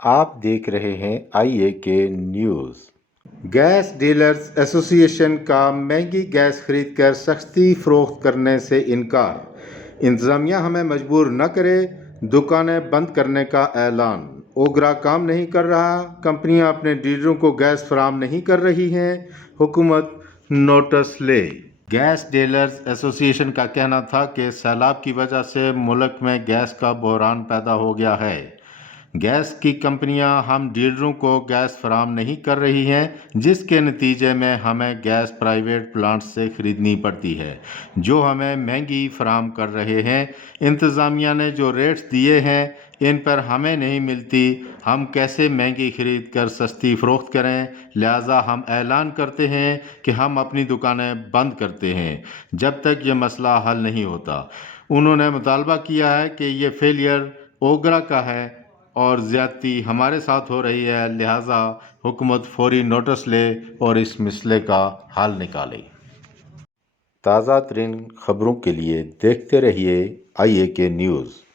آپ دیکھ رہے ہیں آئی اے کے نیوز۔ گیس ڈیلرز ایسوسی ایشن کا مہنگی گیس خرید کر سستی فروخت کرنے سے انکار۔ انتظامیہ ہمیں مجبور نہ کرے، دکانیں بند کرنے کا اعلان۔ اوگرا کام نہیں کر رہا، کمپنیاں اپنے ڈیلروں کو گیس فراہم نہیں کر رہی ہیں، حکومت نوٹس لے۔ گیس ڈیلرز ایسوسی ایشن کا کہنا تھا کہ سیلاب کی وجہ سے ملک میں گیس کا بحران پیدا ہو گیا ہے۔ گیس کی کمپنیاں ہم ڈیلروں کو گیس فراہم نہیں کر رہی ہیں، جس کے نتیجے میں ہمیں گیس پرائیویٹ پلانٹس سے خریدنی پڑتی ہے، جو ہمیں مہنگی فراہم کر رہے ہیں۔ انتظامیہ نے جو ریٹس دیے ہیں ان پر ہمیں نہیں ملتی، ہم کیسے مہنگی خرید کر سستی فروخت کریں؟ لہٰذا ہم اعلان کرتے ہیں کہ ہم اپنی دکانیں بند کرتے ہیں جب تک یہ مسئلہ حل نہیں ہوتا۔ انہوں نے مطالبہ کیا ہے کہ یہ فیلئر اوگرا کا ہے اور زیادتی ہمارے ساتھ ہو رہی ہے، لہٰذا حکومت فوری نوٹس لے اور اس مسئلے کا حل نکالے۔ تازہ ترین خبروں کے لیے دیکھتے رہیے آئی اے کے نیوز۔